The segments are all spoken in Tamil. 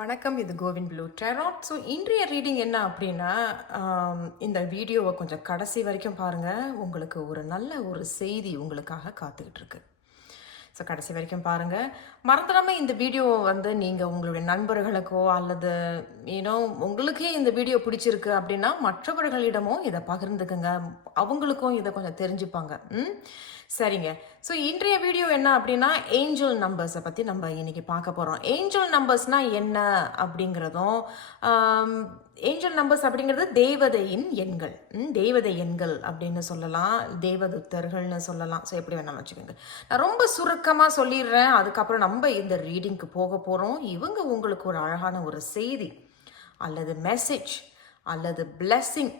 வணக்கம். இது கோவிந்த் ப்ளூ டேராட். ஸோ இன்றைய ரீடிங் என்ன அப்படின்னா, இந்த வீடியோவை கொஞ்சம் கடைசி வரைக்கும் பாருங்கள். உங்களுக்கு ஒரு நல்ல ஒரு செய்தி உங்களுக்காக காத்துக்கிட்டு இருக்கு. ஸோ கடைசி வரைக்கும் பாருங்கள். மறந்துடாமல் இந்த வீடியோவை நீங்கள் உங்களுடைய நண்பர்களுக்கோ அல்லது உங்களுக்கே இந்த வீடியோ பிடிச்சிருக்கு அப்படின்னா மற்றவர்களிடமும் இதை பகிர்ந்துக்குங்க. அவங்களுக்கும் இதை கொஞ்சம் தெரிஞ்சுப்பாங்க. சரிங்க. ஸோ இன்றைய வீடியோ என்ன அப்படின்னா, ஏஞ்சல் நம்பர்ஸை பற்றி நம்ம இன்னைக்கு பார்க்க போகிறோம். ஏஞ்சல் நம்பர்ஸ்னால் என்ன அப்படிங்கிறதும், ஏஞ்சல் நம்பர்ஸ் அப்படிங்கிறது தேவதையின் எண்கள். தேவதை எண்கள் அப்படின்னு சொல்லலாம், தேவதூத்தர்கள்னு சொல்லலாம். ஸோ எப்படி வேணால் வச்சுக்கோங்க. நான் ரொம்ப சுருக்கமாக சொல்லிடுறேன், அதுக்கப்புறம் நம்ம இந்த ரீடிங்க்கு போக போகிறோம். இவங்க உங்களுக்கு ஒரு அழகான ஒரு செய்தி அல்லது மெசேஜ் அல்லது பிளெஸ்ஸிங்,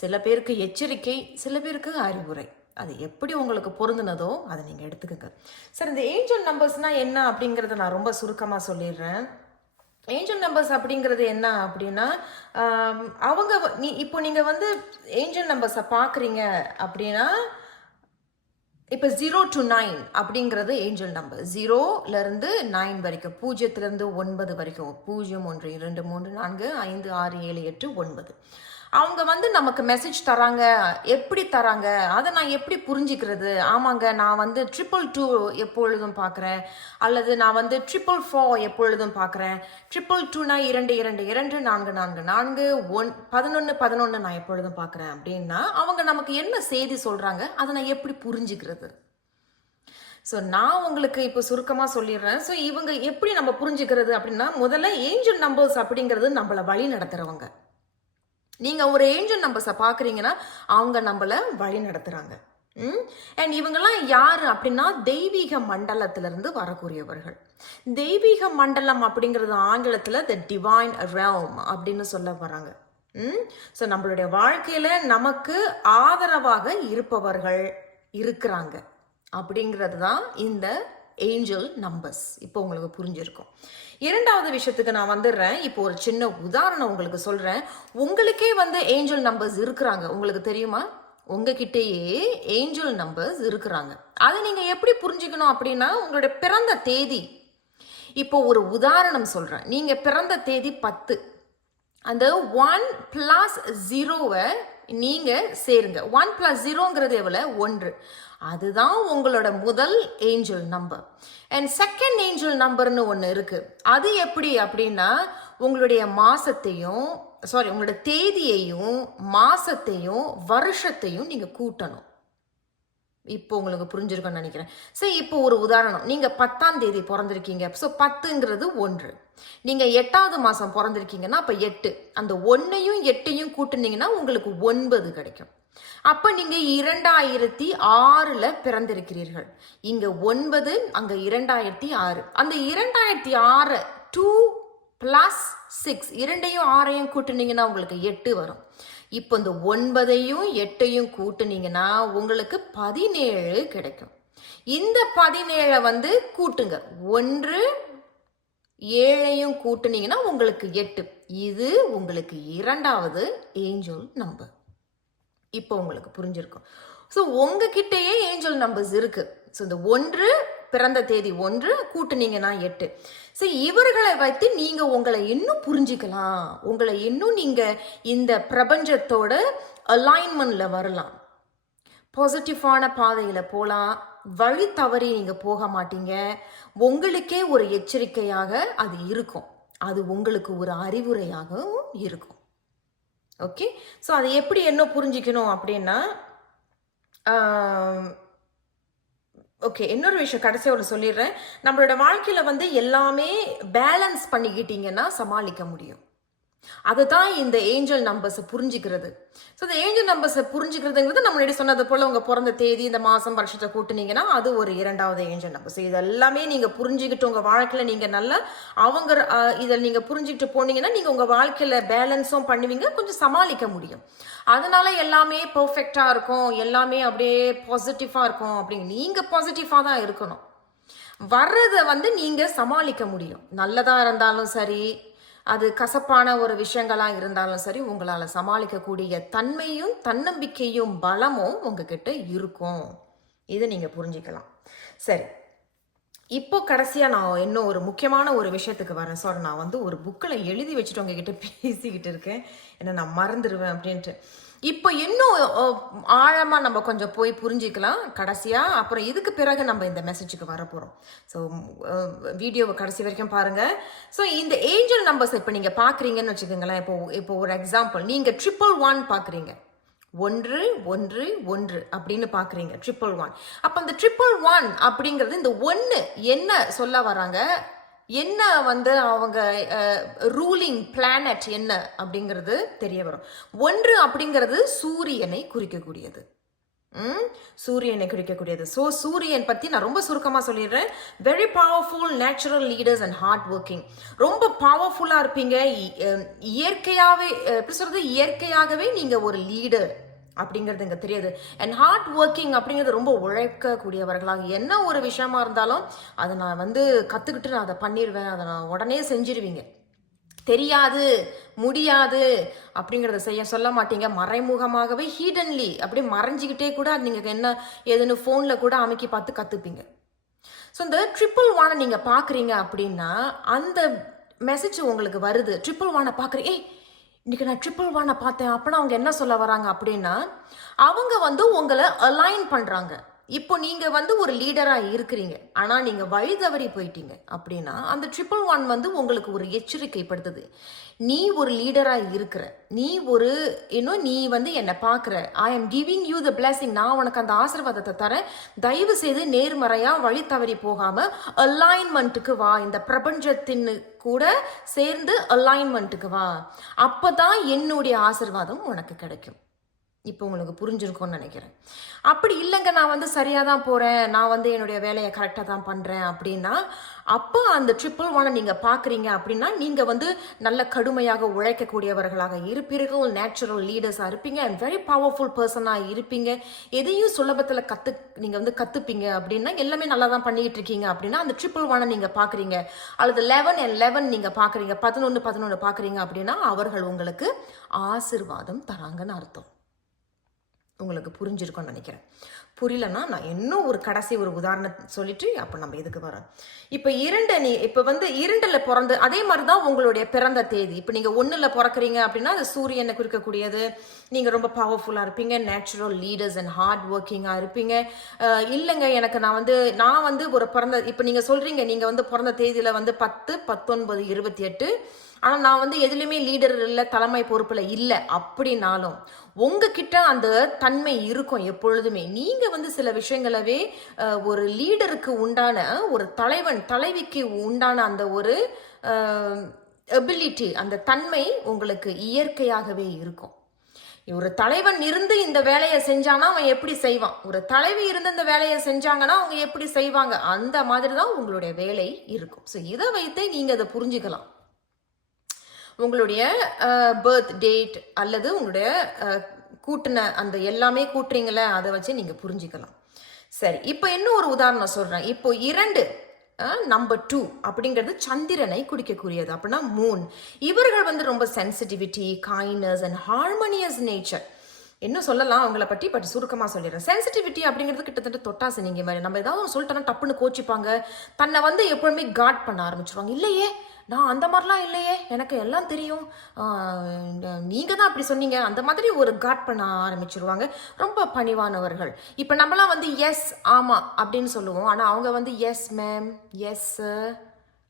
சில பேருக்கு எச்சரிக்கை, சில பேருக்கு அறிவுரை. அது எப்படி உங்களுக்கு பொருந்தினதோ அதை நீங்கள் எடுத்துக்கோங்க. சார், இந்த ஏஞ்சல் நம்பர்ஸ்னால் என்ன அப்படிங்கிறத நான் ரொம்ப சுருக்கமாக சொல்லிடுறேன். ஏஞ்சல் நம்பர்ஸ் அப்படிங்கிறது என்ன அப்படின்னா, அவங்க இப்போ நீங்கள் ஏஞ்சல் நம்பர்ஸை பார்க்குறீங்க அப்படின்னா, இப்போ 0 to 9 அப்படிங்கிறது ஏஞ்சல் நம்பர். 0லேருந்து 9 வரைக்கும், 0லேருந்து 9 வரைக்கும், 0 1 2 3 4 5 6 7 8 9. அவங்க நமக்கு மெசேஜ் தராங்க. எப்படி தராங்க, அதை நான் எப்படி புரிஞ்சுக்கிறது? ஆமாங்க, நான் 222 எப்பொழுதும் பார்க்குறேன், அல்லது நான் 444 எப்பொழுதும் பார்க்குறேன். 222னா 2 2 2 4 4 4 11 11 நான் எப்பொழுதும் பார்க்குறேன் அப்படின்னா, அவங்க நமக்கு என்ன செய்தி சொல்கிறாங்க, அதை நான் எப்படி புரிஞ்சுக்கிறது? ஸோ நான் உங்களுக்கு இப்போ சுருக்கமாக சொல்லிடுறேன். ஸோ இவங்க எப்படி நம்ம புரிஞ்சுக்கிறது அப்படின்னா, முதல்ல ஏஞ்சல் நம்பர்ஸ் அப்படிங்கிறது நம்மளை வழி நடத்துகிறவங்க. நீங்கள் ஒரு ஏஞ்சல் நம்பர்ஸை பார்க்குறீங்கன்னா அவங்க நம்மளை வழி நடத்துகிறாங்க. அண்ட் இவங்கெல்லாம் யார் அப்படின்னா, தெய்வீக மண்டலத்திலிருந்து வரக்கூடியவர்கள். தெய்வீக மண்டலம் அப்படிங்கிறது ஆங்கிலத்தில் த டிவைன் ரெல்ம் அப்படின்னு சொல்ல வராங்க. ஸோ நம்மளுடைய வாழ்க்கையில் நமக்கு ஆதரவாக இருப்பவர்கள் இருக்கிறாங்க அப்படிங்கிறது தான் இந்த ஏஞ்சல் நம்பர்ஸ். இப்போ உங்களுக்கு புரிஞ்சிருக்கும். இரண்டாவது விஷயத்துக்கு நான் வந்துடுறேன். இப்போ ஒரு சின்ன உதாரணம் உங்களுக்கு சொல்கிறேன். உங்களுக்கே ஏஞ்சல் நம்பர்ஸ் இருக்கிறாங்க, உங்களுக்கு தெரியுமா? உங்ககிட்டயே ஏஞ்சல் நம்பர்ஸ் இருக்கிறாங்க. அதை நீங்கள் எப்படி புரிஞ்சுக்கணும் அப்படின்னா, உங்களுடைய பிறந்த தேதி. இப்போ ஒரு உதாரணம் சொல்கிறேன். நீங்கள் பிறந்த தேதி 10. அந்த 1 + 0வை நீங்கள் சேருங்க. 1 + 0ங்கிறது எவ்வளோ? 1. அதுதான் உங்களோட முதல் angel number. And second angel நம்பர்னு ஒன்று இருக்கு. அது எப்படி அப்படின்னா, உங்களுடைய மாசத்தையும் உங்களோட தேதியையும் மாசத்தையும் வருஷத்தையும் நீங்க கூட்டணும். இப்போ உங்களுக்கு புரிஞ்சிருக்கும்னு நினைக்கிறேன். சரி, இப்போ ஒரு உதாரணம். நீங்க 10ஆம் தேதி பிறந்திருக்கீங்க. ஸோ 10ங்கிறது 1. நீங்க 8வது மாசம் பிறந்திருக்கீங்கன்னா அப்ப 8. அந்த 1ஐயும் 8ஐயும் கூட்டுனீங்கன்னா உங்களுக்கு 9 கிடைக்கும். அப்ப நீங்க 2006ல் பிறந்திருக்கிறீர்கள். இங்க 9, அங்க 2006. அந்த 2006 2 + 6, 2ஐயும் 6ஐயும் கூட்டுனீங்கன்னா உங்களுக்கு 8 வரும். இப்போ இந்த 9ஐயும் 8ஐயும் கூட்டுனீங்கன்னா உங்களுக்கு 17 கிடைக்கும். இந்த 17 கூட்டுங்க. 1 7ஐயும் கூட்டுனீங்கன்னா உங்களுக்கு 8. இது உங்களுக்கு இரண்டாவது ஏஞ்சல் நம்பர். இப்போ உங்களுக்கு புரிஞ்சிருக்கும். ஸோ உங்ககிட்டயே ஏஞ்சல் நம்பர்ஸ் இருக்கு. ஸோ இந்த 1 பிறந்த தேதி 1 கூட்டுனீங்கன்னா 8. ஸோ இவர்களை வைத்து நீங்க உங்களை இன்னும் புரிஞ்சிக்கலாம். உங்களை இன்னும் நீங்க இந்த பிரபஞ்சத்தோட அலைன்மெண்ட்ல வரலாம். பாசிட்டிவான பாதையில போகலாம். வழி தவறி நீங்க போக மாட்டீங்க. உங்களுக்கே ஒரு எச்சரிக்கையாக அது இருக்கும். அது உங்களுக்கு ஒரு அறிவுரையாகவும் இருக்கும். ஓகே. ஸோ அதை எப்படி என்ன புரிஞ்சிக்கணும் அப்படின்னா, ஓகே, இன்னொரு விஷயம் கடைசியாக ஒரு சொல்லிடுறேன். நம்மளோட வாழ்க்கையில் எல்லாமே பேலன்ஸ் பண்ணிக்கிட்டீங்கன்னா சமாளிக்க முடியும். அதுதான் இந்த ஏஞ்சல் நம்பர்ஸை புரிஞ்சுக்கிறது. ஸோ இந்த ஏஞ்சல் நம்பர்ஸை புரிஞ்சுக்கிறதுங்கிறது நம்ம முன்னாடி சொன்னது போல் உங்கள் பிறந்த தேதி, இந்த மாதம், வருஷத்தை கூட்டுனீங்கன்னா அது ஒரு இரண்டாவது ஏஞ்சல் நம்பர். ஸோ இதெல்லாமே நீங்கள் புரிஞ்சுக்கிட்டு உங்கள் வாழ்க்கையில் நீங்கள் நல்லா இதை நீங்கள் புரிஞ்சுக்கிட்டு போனீங்கன்னா நீங்கள் உங்கள் வாழ்க்கையில் பேலன்ஸும் பண்ணுவீங்க, கொஞ்சம் சமாளிக்க முடியும். அதனால எல்லாமே பர்ஃபெக்டாக இருக்கும், எல்லாமே அப்படியே பாசிட்டிவாக இருக்கும். அப்படிங்க நீங்கள் பாசிட்டிவாக தான் இருக்கணும். வர்றதை நீங்கள் சமாளிக்க முடியும். நல்லதாக இருந்தாலும் சரி, அது கசப்பான ஒரு விஷயங்களாக இருந்தாலும் சரி, உங்களால் சமாளிக்கக்கூடிய தன்மையும் தன்னம்பிக்கையும் பலமும் உங்ககிட்ட இருக்கும். இதை நீங்கள் புரிஞ்சுக்கலாம். சரி, இப்போ கடைசியா நான் இன்னும் ஒரு முக்கியமான ஒரு விஷயத்துக்கு வரேன். சாரி, நான் வந்து ஒரு புக்ல எழுதி வச்சுட்டு உங்ககிட்ட பேசிக்கிட்டு இருக்கேன். ஏன்னா நான் மறந்துருவேன் அப்படின்ட்டு. இப்போ இன்னும் ஆழமா நம்ம கொஞ்சம் போய் புரிஞ்சுக்கலாம் கடைசியா. அப்புறம் இதுக்கு பிறகு நம்ம இந்த மெசேஜுக்கு வரப்போறோம். ஸோ வீடியோவை கடைசி வரைக்கும் பாருங்க. ஸோ இந்த ஏஞ்சல் நம்பர்ஸ் இப்போ நீங்க பாக்குறீங்கன்னு வச்சுக்கோங்களேன். இப்போ ஒரு எக்ஸாம்பிள், நீங்க 111 பாக்குறீங்க. 1 1 1 அப்படின்னு பாக்குறீங்க. 111. அப்ப அந்த 111 அப்படிங்கிறது இந்த 1 என்ன சொல்ல வராங்க, என்ன வந்து அவங்க ரூலிங் பிளானட் என்ன அப்படிங்கிறது தெரிய வரும். 1 அப்படிங்கிறது சூரியனை குறிக்கக்கூடியது. சூரியனை குறிக்கக்கூடியது. ஸோ சூரியன் பத்தி நான் ரொம்ப சுருக்கமா சொல்லிடுறேன். Very powerful natural leaders and hard working. ரொம்ப பவர்ஃபுல்லா இருப்பீங்க. இயற்கையாவே எப்படி சொல்றது, இயற்கையாகவே நீங்க ஒரு லீடர் அப்படிங்கிறது இங்க தெரியுது. அண்ட் ஹார்ட் ஒர்க்கிங் அப்படிங்கிறது ரொம்ப உழைக்கக்கூடியவர்களாக, என்ன ஒரு விஷயமா இருந்தாலும் அதை நான் வந்து கத்துக்கிட்டு நான் அதை பண்ணிடுவேன், அதை நான் உடனே செஞ்சிருவீங்க. தெரியாது, முடியாது அப்படிங்கிறத செய்ய சொல்ல மாட்டீங்க. மறைமுகமாகவே ஹீடன்லி அப்படி மறைஞ்சிக்கிட்டே கூட நீங்கள் என்ன ஏதுன்னு ஃபோனில் கூட அமைக்கி பார்த்து கற்றுப்பீங்க. ஸோ இந்த 111 நீங்கள் பார்க்குறீங்க அப்படின்னா அந்த மெசேஜ் உங்களுக்கு வருது. 111 பார்க்குறீங்க, இன்னைக்கு நான் 111 பார்த்தேன் அப்படின்னா அவங்க என்ன சொல்ல வராங்க அப்படின்னா, அவங்க வந்து உங்களை அலைன் பண்ணுறாங்க. இப்போ நீங்க வந்து ஒரு லீடரா இருக்கிறீங்க, ஆனா நீங்க வழி தவறி போயிட்டீங்க அப்படின்னா அந்த 111 வந்து உங்களுக்கு ஒரு எச்சரிக்கைப்படுத்துது. நீ ஒரு லீடரா இருக்கிற, நீ ஒரு நீ வந்து என்ன பாக்குற, I am giving you the blessing, நான் உனக்கு அந்த ஆசீர்வாதத்தை தரேன், தயவு செய்து நேர்மறையா வழி தவறி போகாம அலைன்மெண்ட்டுக்கு வா, இந்த பிரபஞ்சத்தின் கூட சேர்ந்து அலைன்மெண்ட்டுக்கு வா, அப்பதான் என்னுடைய ஆசீர்வாதம் உனக்கு கிடைக்கும். இப்போ உங்களுக்கு புரிஞ்சிருக்கும்னு நினைக்கிறேன். அப்படி இல்லைங்க, நான் வந்து சரியாக தான் போகிறேன், நான் வந்து என்னுடைய வேலையை கரெக்டாக தான் பண்ணுறேன் அப்படின்னா, அப்போ அந்த 111 நீங்கள் பார்க்குறீங்க அப்படின்னா நீங்கள் வந்து நல்ல கடுமையாக உழைக்கக்கூடியவர்களாக இருப்பீர்கள், நேச்சுரல் லீடர்ஸாக இருப்பீங்க, அண்ட் வெரி பவர்ஃபுல் பர்சனாக இருப்பீங்க. எதையும் சுலபத்தில் நீங்கள் வந்து கற்றுப்பீங்க அப்படின்னா, எல்லாமே நல்லா தான் பண்ணிக்கிட்டு இருக்கீங்க அப்படின்னா அந்த 111 நீங்கள் பார்க்குறீங்க, அல்லது 11 and 11 நீங்கள் பார்க்குறீங்க, 11 11 பார்க்குறீங்க அப்படின்னா அவர்கள் உங்களுக்கு ஆசீர்வாதம் தராங்கன்னு அர்த்தம். உங்களுக்கு புரிஞ்சிருக்கும்னு நினைக்கிறேன். புரியலன்னா நான் இன்னும் ஒரு கடைசி ஒரு உதாரணத்தை சொல்லிட்டு அப்போ நம்ம இதுக்கு வரோம். இப்போ இப்போ வந்து 2ல் பிறந்து அதே மாதிரி தான் உங்களுடைய பிறந்த தேதி. இப்போ நீங்கள் 1ல் பிறக்கிறீங்க அப்படின்னா அது சூரியனை குறிக்கக்கூடியது. நீங்கள் ரொம்ப பவர்ஃபுல்லாக இருப்பீங்க, நேச்சுரல் லீடர்ஸ் அண்ட் ஹார்ட் ஒர்க்கிங்காக இருப்பீங்க. இல்லைங்க, எனக்கு நான் வந்து ஒரு பிறந்த, இப்போ நீங்கள் சொல்கிறீங்க நீங்கள் வந்து பிறந்த தேதியில் வந்து 10 19 28, ஆனால் நான் வந்து எதுலையுமே லீடர் இல்லை, தலைமை பொறுப்பில் இல்லை அப்படின்னாலும் உங்ககிட்ட அந்த தன்மை இருக்கும் எப்பொழுதுமே. நீங்கள் வந்து சில விஷயங்களவே ஒரு லீடருக்கு உண்டான, ஒரு தலைவிக்கு உண்டான அந்த ஒரு எபிலிட்டி, அந்த தன்மை உங்களுக்கு இயற்கையாகவே இருக்கும். ஒரு தலைவன் இருந்து இந்த வேலையை செஞ்சானா அவன் எப்படி செய்வான், ஒரு தலைவி இருந்து இந்த வேலையை செஞ்சாங்கன்னா அவங்க எப்படி செய்வாங்க, அந்த மாதிரி தான் உங்களுடைய வேலை இருக்கும். ஸோ இதை வைத்து நீங்கள் அதை புரிஞ்சுக்கலாம். உங்களுடைய பர்த் டேட் அல்லது உங்களுடைய கூட்டின அந்த எல்லாமே கூட்டுறீங்களே அதை வச்சு நீங்கள் புரிஞ்சுக்கலாம். சரி, இப்போ இன்னும் ஒரு உதாரணம் சொல்கிறேன். இப்போ 2 நம்பர் 2 அப்படிங்கிறது சந்திரனை குடிக்கக்கூடியது, அப்படின்னா மூன். இவர்கள் வந்து ரொம்ப sensitivity, kindness and harmonious nature. இன்னும் சொல்லலாம் அவங்கள பற்றி, பட் சுருக்கமாக சொல்லிடுறேன். சென்சிட்டிவிட்டி அப்படிங்கிறது கிட்டத்தட்ட தொட்டாசு நீங்கள் மாதிரி, நம்ம ஏதாவது சொல்லிட்டோன்னா டப்புன்னு கோச்சிப்பாங்க, தன்னை வந்து எப்பொழுதுமே காட் பண்ண ஆரம்பிச்சிருவாங்க. இல்லையே, நான் அந்த மாதிரிலாம் இல்லையே, எனக்கு எல்லாம் தெரியும், நீங்கள் தான் அப்படி சொன்னீங்க, அந்த மாதிரி ஒரு காட் பண்ண ஆரம்பிச்சிருவாங்க. ரொம்ப பணிவானவர்கள். இப்போ நம்மளாம் வந்து எஸ் ஆமாம் அப்படின்னு சொல்லுவோம், ஆனால் அவங்க வந்து எஸ் மேம், எஸ்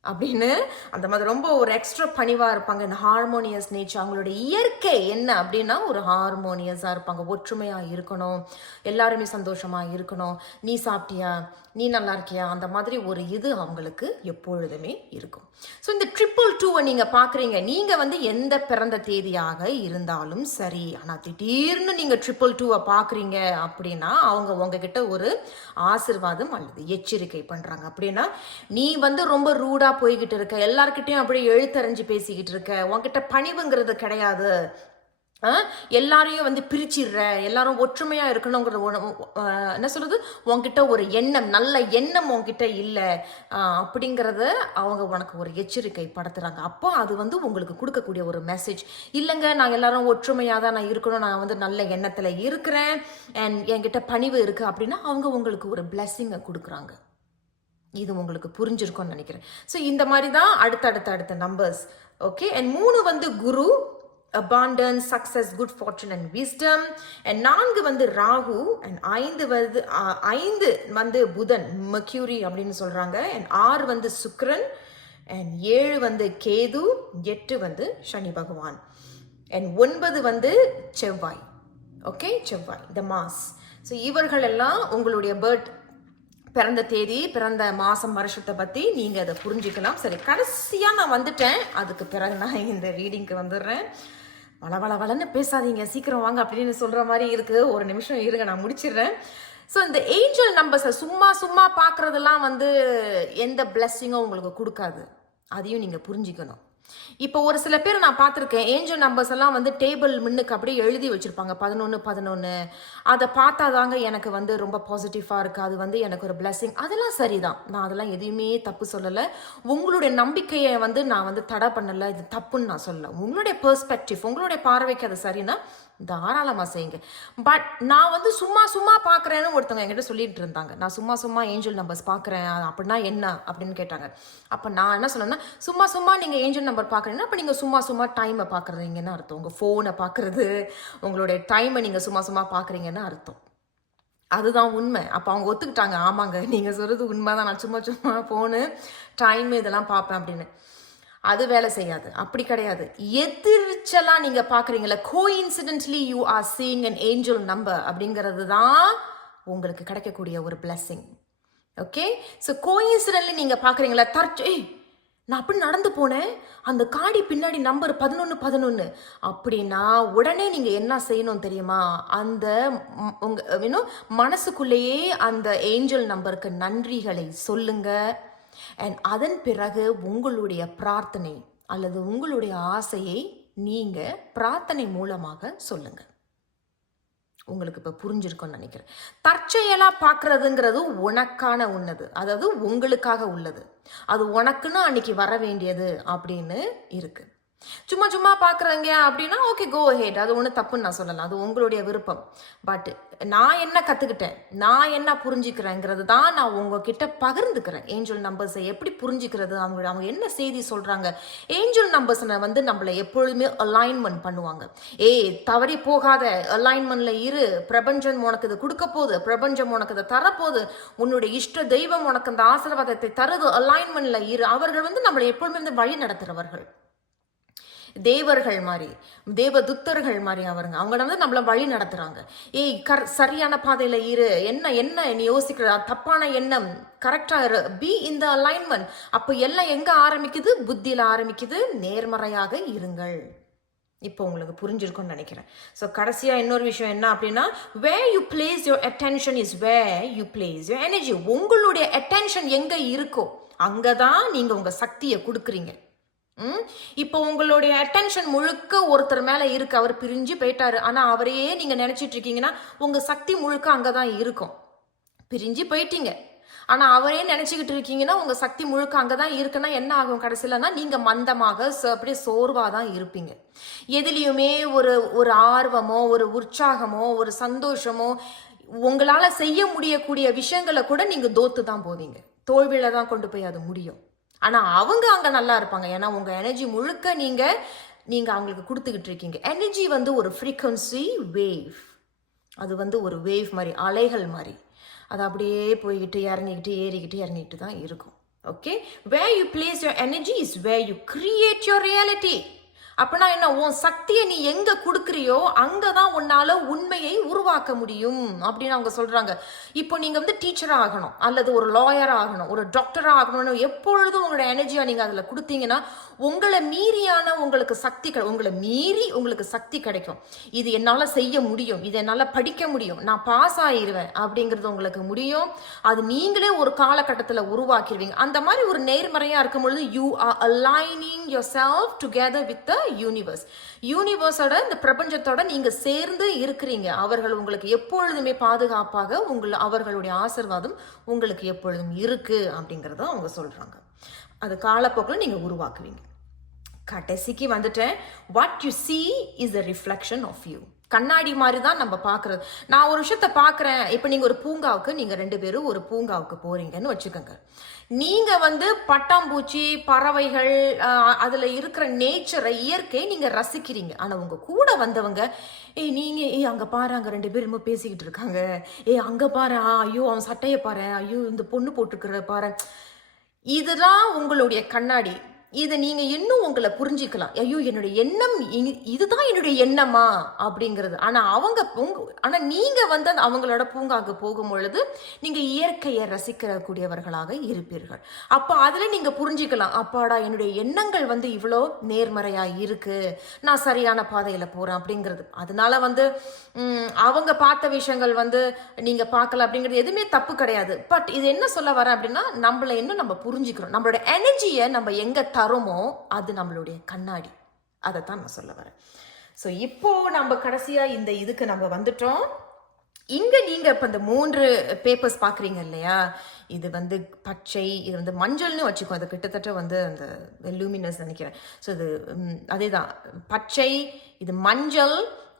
அப்படின்னு அந்த மாதிரி ரொம்ப ஒரு எக்ஸ்ட்ரா பணிவாக இருப்பாங்க. இந்த ஹார்மோனியஸ் நேச்சர், அவங்களோட இயற்கை என்ன அப்படின்னா ஒரு ஹார்மோனியஸாக இருப்பாங்க, ஒற்றுமையாக இருக்கணும், எல்லாருமே சந்தோஷமாக இருக்கணும், நீ சாப்பிட்டியா, நீ நல்லா இருக்கியா, அந்த மாதிரி ஒரு இது அவங்களுக்கு எப்பொழுதுமே இருக்கும். ஸோ இந்த 222 நீங்கள் பார்க்குறீங்க, நீங்கள் வந்து எந்த பிறந்த தேதியாக இருந்தாலும் சரி, ஆனால் திடீர்னு நீங்கள் 222 பார்க்குறீங்க அப்படின்னா அவங்க உங்ககிட்ட ஒரு ஆசிர்வாதம் அல்லது எச்சரிக்கை பண்ணுறாங்க. அப்படின்னா நீ வந்து ரொம்ப ரூடாக போய்கிட்டு இருக்க, எல்லார்கிட்டையும் அப்படியே எழுத்தறிஞ்சு பேசிக்கிட்டு இருக்க, உன்கிட்ட பணிவுங்கிறது கிடையாது, எல்லாரையும் வந்து பிரிச்சிடுற, எல்லாரும் ஒற்றுமையாக இருக்கணுங்கிறது என்ன சொல்கிறது, உங்ககிட்ட ஒரு எண்ணம், நல்ல எண்ணம் உங்ககிட்ட இல்லை அப்படிங்கிறத அவங்க உனக்கு ஒரு எச்சரிக்கை படுத்துகிறாங்க. அப்போ அது வந்து உங்களுக்கு கொடுக்கக்கூடிய ஒரு மெசேஜ். இல்லைங்க, நான் எல்லாரும் ஒற்றுமையாக தான் நான் இருக்கணும், நான் வந்து நல்ல எண்ணத்தில் இருக்கிறேன் அண்ட் என்கிட்ட பணிவு இருக்குது அப்படின்னா அவங்க உங்களுக்கு ஒரு பிளெஸ்ஸிங்கை கொடுக்குறாங்க. இது உங்களுக்கு புரிஞ்சிருக்கும்னு நினைக்கிறேன். ஸோ இந்த மாதிரி தான் அடுத்த நம்பர்ஸ். ஓகே, அண்ட் 3 வந்து குரு, abundance, success, good fortune and wisdom. and 4 வந்து ராகு, and 5 வந்து புதன், mercury அப்படின்னு சொல்றாங்க. and 6 வந்து சுக்கிரன், and 7 வந்து கேது, 8 வந்து சனி பகவான், and 9 வந்து செவ்வாய். ஓகே, செவ்வாய் த மாஸ். ஸோ இவர்கள் எல்லாம் உங்களுடைய பிறந்த தேதி, பிறந்த மாதம், வருஷத்தை பற்றி நீங்கள் அதை புரிஞ்சுக்கலாம். சரி, கடைசியாக நான் வந்துட்டேன். அதுக்கு பிறகு நான் இந்த ரீடிங்க்கு வந்துடுறேன். வளன்னு பேசாதீங்க, சீக்கிரம் வாங்க அப்படின்னு சொல்கிற மாதிரி இருக்குது. ஒரு நிமிஷம் இருங்க, நான் முடிச்சிடுறேன். ஸோ இந்த ஏஞ்சல் நம்பர்ஸை சும்மா பார்க்குறதெல்லாம் வந்து எந்த பிளெஸ்ஸிங்கும் உங்களுக்கு கொடுக்காது. அதையும் நீங்கள் புரிஞ்சுக்கணும். இப்போ ஒரு சில பேர் நான் பார்த்துருக்கேன், ஏஞ்சல் நம்பர்ஸ் எல்லாம் வந்து டேபிள் முன்னுக்கு அப்படியே எழுதி வச்சுருப்பாங்க 11. அதை பார்த்தாதாங்க எனக்கு வந்து ரொம்ப பாசிட்டிவாக இருக்குது, அது வந்து எனக்கு ஒரு பிளெஸ்ஸிங். அதெல்லாம் சரிதான், நான் அதெல்லாம் எதையுமே தப்பு சொல்லலை. உங்களுடைய நம்பிக்கையை வந்து நான் வந்து தடை பண்ணலை, இது தப்புன்னு நான் சொல்லலை. உங்களுடைய பெர்ஸ்பெக்டிவ், உங்களுடைய பார்வைக்கு அது சரின்னா தாராளமாக செய்யுங்க. பட் நான் வந்து சும்மா பார்க்குறேன்னு ஒருத்தவங்க என்கிட்ட சொல்லிட்டு இருந்தாங்க. நான் சும்மா ஏஞ்சல் நம்பர்ஸ் பார்க்குறேன் அப்படின்னா என்ன அப்படின்னு கேட்டாங்க. அப்போ நான் என்ன சொன்னேன்னா, சும்மா நீங்கள் ஏஞ்சல் நம்பர் பார்க்குறீங்கன்னா அப்போ நீங்கள் சும்மா டைமை பார்க்குறீங்கன்னு அர்த்தம். உங்கள் ஃபோனை பார்க்குறது, உங்களுடைய டைமை நீங்கள் சும்மா பார்க்குறீங்கன்னு அர்த்தம். அதுதான் உண்மை. அப்போ அவங்க ஒத்துக்கிட்டாங்க, ஆமாங்க நீங்கள் சொல்கிறது உண்மை தான், நான் சும்மா ஃபோனு, டைம் இதெல்லாம் பார்ப்பேன் அப்படின்னு. அது வேலை செய்யாது, அப்படி கிடையாது. எதிர்ச்சலாக நீங்கள் பார்க்குறீங்களா, coincidentally you are seeing an angel number அப்படிங்கிறது தான் உங்களுக்கு கிடைக்கக்கூடிய ஒரு பிளெஸ்ஸிங். ஓகே, ஸோ கோஇன்சிடென்ட்லி நீங்கள் பார்க்குறீங்களா, நான் அப்படி நடந்து போனேன், அந்த காடி பின்னாடி நம்பர் 11 அப்படின்னா உடனே நீங்கள் என்ன செய்யணும் தெரியுமா, அந்த உங்கள் மனசுக்குள்ளேயே அந்த ஏஞ்சல் நம்பருக்கு நன்றிகளை சொல்லுங்க. அண்ட் அதன் பிறகு உங்களுடைய பிரார்த்தனை அல்லது உங்களுடைய ஆசையை நீங்க பிரார்த்தனை மூலமாக சொல்லுங்க. உங்களுக்கு இப்போ புரிஞ்சிருக்கும்னு நினைக்கிறேன். தற்செயலா பார்க்கறதுங்கிறது உனக்கான உன்னது, அதாவது உங்களுக்காக உள்ளது, அது உனக்குன்னு அன்னைக்கு வர வேண்டியது அப்படின்னு இருக்கு. சும்மா பார்க்குறங்க அப்படின்னா ஓகே, கோ ஹெட், அது ஒன்றும் தப்புன்னு நான் சொல்லலாம், அது உங்களுடைய விருப்பம். பட் நான் என்ன கற்றுக்கிட்டேன், நான் என்ன புரிஞ்சுக்கிறேங்கிறது தான் நான் உங்ககிட்ட பகிர்ந்துக்கிறேன். ஏஞ்சல் நம்பர்ஸை எப்படி புரிஞ்சுக்கிறது, அவங்க என்ன செய்தி சொல்கிறாங்க. ஏஞ்சல் நம்பர்ஸை வந்து நம்மளை எப்பொழுதுமே அலைன்மெண்ட் பண்ணுவாங்க. தவறி போகாத, அலைன்மெண்ட்டில் இரு, பிரபஞ்சம் உனக்கு இது கொடுக்க போகுது, பிரபஞ்சம் உனக்கு இதை தரப்போகுது, உன்னுடைய இஷ்ட தெய்வம் உனக்கு அந்த ஆசீர்வாதத்தை தருது, அலைன்மெண்ட்டில் இரு. அவர்கள் வந்து நம்மளை எப்பொழுதுமே வந்து வழி நடத்துகிறவர்கள், தேவர்கள் மாதிரி, தேவதுத்தர்கள் மாதிரி. அவங்க வந்து நம்மள வழி நடத்துறாங்க. சரியான பாதையில இரு, என்ன நீ யோசிக்கிற தப்பான எண்ணம், கரெக்டா இரு, பி இன் தி அலைன்மெண்ட். அப்போ எல்லாம் எங்க ஆரம்பிக்குது, புத்தியில ஆரம்பிக்குது. நேர்மறையாக இருங்கள். இப்போ உங்களுக்கு புரிஞ்சிருக்கும்னு நினைக்கிறேன். ஸோ கடைசியாக இன்னொரு விஷயம் என்ன அப்படின்னா, where you place your attention is where you place your energy. உங்களுடைய அட்டென்ஷன் எங்க இருக்கோ அங்கதான் நீங்க உங்க சக்தியை கொடுக்குறீங்க. இப்போ உங்களுடைய அட்டென்ஷன் முழுக்க ஒருத்தர் மேல இருக்கு, அவர் பிரிஞ்சு போயிட்டாரு, ஆனா அவரையே நீங்க நினைச்சிட்டு இருக்கீங்கன்னா உங்க சக்தி முழுக்க அங்கதான் இருக்கும். பிரிஞ்சு போயிட்டீங்க, ஆனா அவரே நினைச்சுக்கிட்டு இருக்கீங்கன்னா உங்க சக்தி முழுக்க அங்கதான் இருக்குன்னா என்ன ஆகும் கடைசியிலன்னா, நீங்க மந்தமாக அப்படியே சோர்வாதான் இருப்பீங்க. எதுலையுமே ஒரு ஆர்வமோ, ஒரு உற்சாகமோ, ஒரு சந்தோஷமோ, உங்களால செய்ய முடியக்கூடிய விஷயங்களை கூட நீங்க தோத்து தான் போவீங்க, தோல்வியில தான் கொண்டு போய் அது முடியும். ஆனால் அவங்க அங்கே நல்லா இருப்பாங்க, ஏன்னா உங்கள் எனர்ஜி முழுக்க நீங்கள் அவங்களுக்கு கொடுத்துக்கிட்டு இருக்கீங்க. எனர்ஜி வந்து ஒரு ஃப்ரீக்வன்சி வேவ், அது வந்து ஒரு வேவ் மாதிரி, அலைகள் மாதிரி, அது அப்படியே போய்கிட்டு இறங்கிக்கிட்டு ஏறிக்கிட்டு இறங்கிக்கிட்டு தான் இருக்கும். Okay, where you place your energy is where you create your reality. அப்படின்னா என்ன, உன் சக்தியை நீ எங்க கொடுக்குறியோ அங்கதான் உன்னால உண்மையை உருவாக்க முடியும் அப்படின்னு அவங்க சொல்றாங்க. இப்போ நீங்க வந்து டீச்சரா ஆகணும், அல்லது ஒரு லாயரா ஆகணும், ஒரு டாக்டரா ஆகணும்னு எப்பொழுதும் உங்களோட எனர்ஜியா நீங்க அதுல கொடுத்தீங்கன்னா உங்களை மீறியான உங்களுக்கு சக்தி, உங்களை மீறி உங்களுக்கு சக்தி கிடைக்கும். இது என்னால செய்ய முடியும், இது என்னால படிக்க முடியும், நான் பாஸ் ஆயிருவேன் அப்படிங்கிறது உங்களுக்கு முடியும். அது நீங்களே ஒரு காலகட்டத்தில் உருவாக்கிடுவீங்க. அந்த மாதிரி ஒரு நேர்மறையா இருக்கும் பொழுது you are aligning yourself together with the யூனிவர்ஸோட, இந்த பிரபஞ்சத்தோட நீங்க சேர்ந்து இருக்கிறீங்க. அவர்கள் உங்களுக்கு எப்பொழுதுமே பாதுகாப்பாக, அவர்களுடைய ஆசீர்வாதம் உங்களுக்கு எப்பொழுதும் இருக்கு அப்படிங்கறத அவங்க சொல்றாங்க. அது காலப்போக்கில் நீங்க உருவாக்குவீங்க. கடைசிக்கு வந்துட்டேன். What you see is a reflection of you. கண்ணாடி மாதிரி தான் நம்ம பார்க்குறது. நான் ஒரு விஷயத்த பார்க்குறேன். இப்போ நீங்கள் ஒரு பூங்காவுக்கு நீங்கள் 2 பேரும் ஒரு பூங்காவுக்கு போகிறீங்கன்னு வச்சுக்கோங்க. நீங்கள் வந்து பட்டாம்பூச்சி, பறவைகள், அதில் இருக்கிற நேச்சரை, இயற்கையை நீங்கள் ரசிக்கிறீங்க. ஆனால் உங்கள் கூட வந்தவங்க, நீங்கள் அங்கே பாரு, அங்கே 2 பேர் இன்னும் பேசிக்கிட்டு இருக்காங்க, அங்கே பாரு, ஐயோ அவன் சட்டையை பாரு, ஐயோ இந்த பொண்ணு போட்டுக்கிற பாரு. இதுதான் உங்களுடைய கண்ணாடி. இதை நீங்க இன்னும் உங்களை புரிஞ்சிக்கலாம். ஐயோ என்னுடைய எண்ணம் இதுதான் என்னுடைய எண்ணமா அப்படிங்கிறது. ஆனா நீங்க வந்து அவங்களோட பூங்காவுக்கு போகும் பொழுது நீங்க இயற்கையை ரசிக்கக்கூடியவர்களாக இருப்பீர்கள். அப்ப அதுல நீங்க புரிஞ்சிக்கலாம், அப்பாடா என்னுடைய எண்ணங்கள் வந்து இவ்வளோ நேர்மறையா இருக்கு, நான் சரியான பாதையில போறேன் அப்படிங்கிறது. அதனால வந்து அவங்க பார்த்த விஷயங்கள் வந்து நீங்க பார்க்கல அப்படிங்கிறது எதுவுமே தப்பு கிடையாது. பட் இது என்ன சொல்ல வரேன் அப்படின்னா, நம்மளை இன்னும் நம்ம புரிஞ்சுக்கிறோம். நம்மளோட எனர்ஜியை நம்ம எங்க தருமோ அது நம்மளுடைய கண்ணாடி. அதைத்தான் நான் சொல்ல வரேன். ஸோ இப்போ நம்ம கடைசியா இந்த இதுக்கு நம்ம வந்துட்டோம். இங்க நீங்க இப்ப இந்த 3 பேப்பர்ஸ் பாக்குறீங்க இல்லையா, இது வந்து பச்சை, இது வந்து மஞ்சள்னு வச்சுக்கோ. அது கிட்டத்தட்ட வந்து அந்த லூமினஸ் நினைக்கிறேன். ஸோ இது அதேதான், பச்சை, இது மஞ்சள்,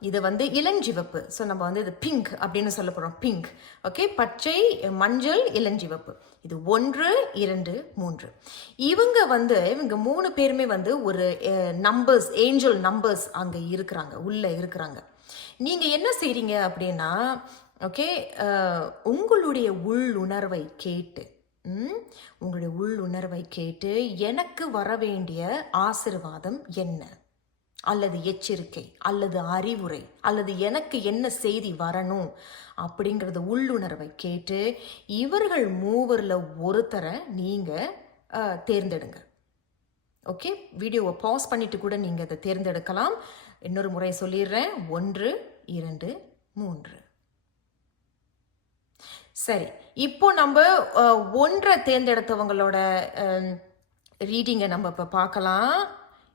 இது வந்து இளஞ்சிவப்பு. ஸோ நம்ம வந்து இது பிங்க் அப்படின்னு சொல்ல போகிறோம். Pink, okay. பச்சை, மஞ்சள், இளஞ்சிவப்பு. இது 1, 2, 3. இவங்க 3 பேருமே வந்து ஒரு நம்பர்ஸ், ஏஞ்சல் நம்பர்ஸ் அங்கே இருக்கிறாங்க, உள்ளே இருக்கிறாங்க. நீங்கள் என்ன செய்கிறீங்க அப்படின்னா, ஓகே, உங்களுடைய உள்ளுணர்வை கேட்டு உங்களுடைய உள்ளுணர்வை கேட்டு எனக்கு வர வேண்டிய ஆசீர்வாதம் என்ன, அல்லது எச்சரிக்கை, அல்லது அறிவுரை, அல்லது எனக்கு என்ன செய்தி வரணும் அப்படிங்கிறத உள்ளுணர்வை கேட்டு இவர்கள் 3ல் ஒருத்தரை நீங்கள் தேர்ந்தெடுங்க. ஓகே, வீடியோவை பாஸ் பண்ணிட்டு கூட நீங்கள் அதை தேர்ந்தெடுக்கலாம். இன்னொரு முறை சொல்லிடுறேன், 1, 2, 3. சரி, இப்போ நம்ம 1 தேர்ந்தெடுத்தவங்களோட ரீடிங்கை நம்ம இப்போ பார்க்கலாம்.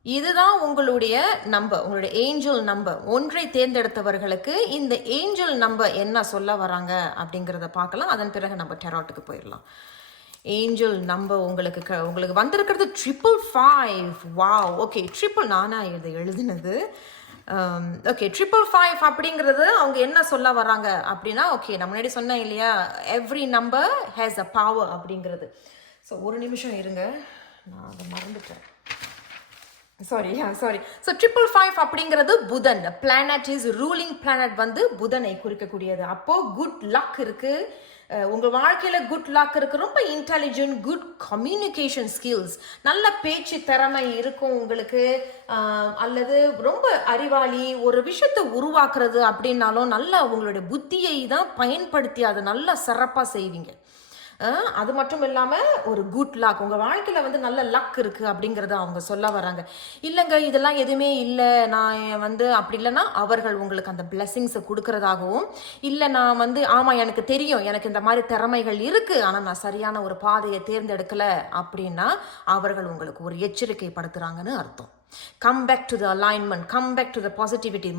இதுதான் உங்களுடைய நம்பர், உங்களுடைய ஏஞ்சல் நம்பர். 1 தேர்ந்தெடுத்தவர்களுக்கு இந்த ஏஞ்சல் நம்பர் என்ன சொல்ல வராங்க அப்படிங்கிறத பார்க்கலாம். அதன் பிறகு நம்ம டெராட்டுக்கு போயிடலாம். ஏஞ்சல் நம்பர் உங்களுக்கு வந்திருக்கிறது 555. Wow, okay. நானா இதை எழுதினது. ஓகே, 555 அப்படிங்கிறது அவங்க என்ன சொல்ல வராங்க அப்படின்னா, ஓகே, நான் முன்னாடி சொன்னேன் இல்லையா, every number has a power அப்படிங்கிறது. ஸோ ஒரு நிமிஷம் இருங்க, நான் அதை மறந்துட்டேன். சாரி. ஸோ 555 அப்படிங்கிறது புதன். பிளானட் இஸ் ரூலிங் பிளானட் வந்து புதனை குறிக்கக்கூடியது. அப்போ குட் லக் இருக்கு உங்க வாழ்க்கையில, குட் லக் இருக்கு. ரொம்ப இன்டெலிஜென்ட், குட் கம்யூனிகேஷன் ஸ்கில்ஸ், நல்ல பேச்சு திறமை இருக்கும் உங்களுக்கு. அல்லது ரொம்ப அறிவாளி, ஒரு விஷயத்தை உருவாக்குறது அப்படின்னாலும் நல்லா உங்களுடைய புத்தியை தான் பயன்படுத்தி அதை நல்லா சிறப்பாக செய்வீங்க. அது மட்டும் இல்லாமல் ஒரு குட் லக், உங்கள் வாழ்க்கையில் வந்து நல்ல லக் இருக்குது அப்படிங்கிறத அவங்க சொல்ல வராங்க. இல்லைங்க இதெல்லாம் எதுவுமே இல்லை, நான் வந்து அப்படி இல்லைன்னா அவர்கள் உங்களுக்கு அந்த பிளெஸிங்ஸை கொடுக்கறதாகவும், இல்லை நான் வந்து ஆமாம் எனக்கு தெரியும் எனக்கு இந்த மாதிரி திறமைகள் இருக்குது ஆனால் நான் சரியான ஒரு பாதையை தேர்ந்தெடுக்கலை அப்படின்னா அவர்கள் உங்களுக்கு ஒரு எச்சரிக்கை படுத்துகிறாங்கன்னு அர்த்தம். Come back to the alignment, come back to the positivity,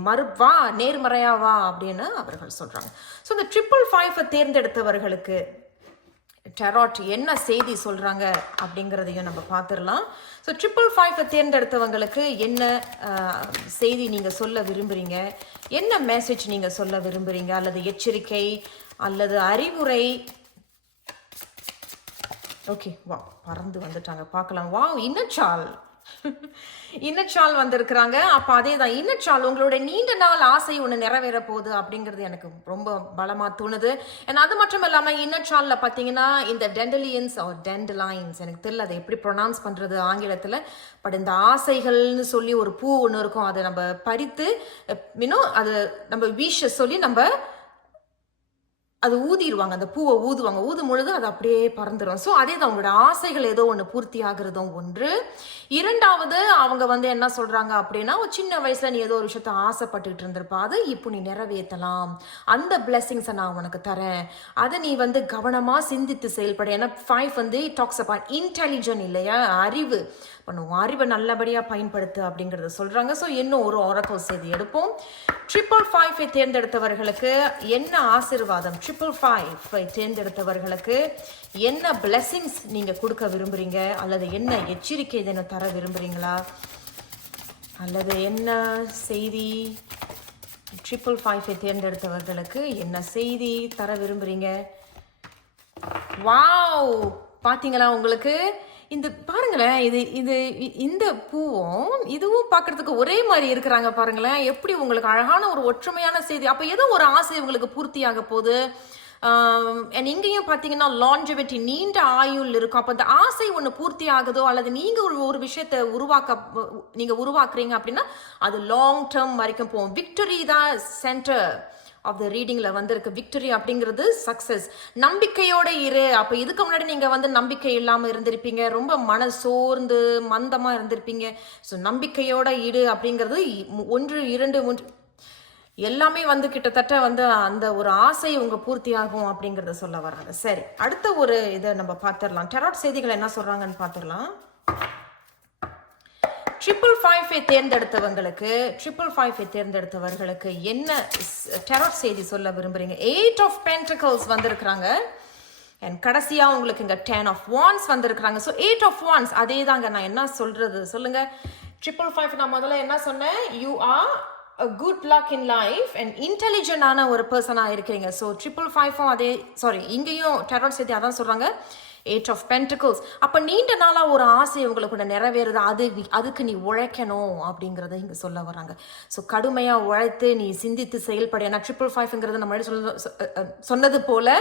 வா நேர்மறையா வா அப்படின்னு அவர்கள் சொல்கிறாங்க. ஸோ இந்த 555 தேர்ந்தெடுத்தவர்களுக்கு டெராட் என்ன செய்தி சொல்கிறாங்க அப்படிங்கிறதையும் நம்ம பார்த்துடலாம். ஸோ 555 தேர்ந்தெடுத்தவங்களுக்கு என்ன செய்தி நீங்கள் சொல்ல விரும்புகிறீங்க, என்ன மெசேஜ் நீங்கள் சொல்ல விரும்புகிறீங்க, அல்லது எச்சரிக்கை அல்லது அறிவுரை. ஓகே, வா பறந்து வந்துட்டாங்க, பார்க்கலாம். வா இன்னச்சால் வந்திருக்கிறாங்க. அப்போ அதே தான், இன்னச்சால் உங்களோட நீண்ட நாள் ஆசை ஒன்று நிறைவேற போகுது அப்படிங்கிறது எனக்கு ரொம்ப பலமாக தோணுது. ஏன்னா அது மட்டும் இல்லாமல் இன்னச்சாலில் பார்த்தீங்கன்னா இந்த டெண்டலியன்ஸ் எனக்கு தெரியல அதை எப்படி ப்ரொனவுன்ஸ் பண்ணுறது ஆங்கிலத்தில். பட் இந்த ஆசைகள்னு சொல்லி ஒரு பூ ஒன்று இருக்கும், அதை நம்ம பறித்து அது நம்ம வீஷ சொல்லி நம்ம அது ஊதிடுவாங்க, அந்த பூவை ஊதும் பொழுது அது அப்படியே பறந்துடும். ஸோ அதே தான் உங்களோட ஆசைகள் ஏதோ ஒன்று பூர்த்தி ஆகுறதும் ஒன்று. 2வது அவங்க வந்து என்ன சொல்கிறாங்க அப்படின்னா, ஒரு சின்ன வயசில் நீ ஏதோ ஒரு விஷயத்த ஆசைப்பட்டுக்கிட்டு இருந்திருப்பா, அது இப்போ நீ நிறைவேற்றலாம், அந்த பிளெஸிங்ஸை நான் உனக்கு தரேன், அதை நீ வந்து கவனமாக சிந்தித்து செயல்பட. ஏன்னா 5 வந்து டாக்ஸ் அபாட் இன்டெலிஜென்ட் இல்லையா, அறிவு. பண்ணுவோம், அறிவை நல்லபடியாக பயன்படுத்து அப்படிங்கிறத சொல்கிறாங்க. ஸோ இன்னும் ஒரு ஆரக்கிள் செய்தி எடுப்போம். 555 தேர்ந்தெடுத்தவர்களுக்கு என்ன ஆசீர்வாதம், 555 தேர்ந்தெடுத்தவர்களுக்கு என்ன பிளெஸிங்ஸ் நீங்கள் கொடுக்க விரும்புகிறீங்க, அல்லது என்ன எச்சரிக்கை இதனை தர விரும்புகிறீங்களா, அல்லது என்ன செய்தி 555 தேர்ந்தெடுத்தவர்களுக்கு என்ன செய்தி தர விரும்புறீங்க? வாவ், பாத்தீங்களா? உங்களுக்கு இந்த பாருங்களேன், இந்த பூவும் இதுவும் பார்க்கறதுக்கு ஒரே மாதிரி இருக்கிறாங்க பாருங்களேன். எப்படி உங்களுக்கு அழகான ஒரு ஒற்றுமையான செய்தி. அப்போ ஏதோ ஒரு ஆசை உங்களுக்கு பூர்த்தியாக போகுது. இங்கேயும் பார்த்தீங்கன்னா லான்ஜிவிட்டி, நீண்ட ஆயுள் இருக்கும். அப்போ அந்த ஆசை ஒன்று பூர்த்தி ஆகுதோ அல்லது நீங்கள் ஒரு விஷயத்தை உருவாக்குறீங்க அப்படின்னா அது லாங் டேர்ம் வரைக்கும் போகும். விக்டரி தான் சென்டர் ஆஃப் த ரீடிங்கில் வந்திருக்கு. விக்டரி அப்படிங்கிறது சக்ஸஸ். நம்பிக்கையோட இரு. அப்போ இதுக்கு முன்னாடி நீங்கள் நம்பிக்கை இல்லாமல் இருந்திருப்பீங்க, ரொம்ப மன சோர்ந்து மந்தமாக இருந்திருப்பீங்க. ஸோ நம்பிக்கையோட இரு அப்படிங்கிறது 1, 2, 3 எல்லாமே கிட்டத்தட்ட அந்த ஒரு ஆசை உங்க பூர்த்தியாகும் அப்படிங்கறத சொல்ல வராங்க. சரி, அடுத்த ஒரு இதை நம்ம பார்த்துடலாம். டெராட் செய்திகள் என்ன சொல்றாங்கன்னு பார்த்துடலாம். 555 தேர்ந்தெடுத்தவர்களுக்கு என்ன டெராட் செய்தி சொல்ல விரும்புறீங்க? 8 ஆஃப் பென்டக்கிள்ஸ் வந்திருக்கிறாங்க. அண்ட் கடைசியா உங்களுக்கு இங்க 10 ஆஃப் வான்ஸ் வந்திருக்கிறாங்க. ஸோ 8 ஆஃப் வான்ஸ் அதே தாங்க. நான் என்ன சொல்றது சொல்லுங்க. 555 நான் முதல்ல என்ன சொன்னேன்? You are a good luck in life and intelligent ஆன ஒரு பர்சனா இருக்கிறீங்க. ஸோ 555 அதே இங்கேயும் டெராட் செய்தி அதான் சொல்றாங்க. 8 ஆஃப் பென்டக்கிள்ஸ். அப்போ நீண்ட நாளாக ஒரு ஆசை உங்களுக்கு நிறைவேறுது. அதுக்கு நீ உழைக்கணும் அப்படிங்கிறத இங்கே சொல்ல வராங்க. ஸோ கடுமையாக உழைத்து நீ சிந்தித்து செயல்பட. ஏன்னா 555ங்கிறது நம்ம சொன்னது போல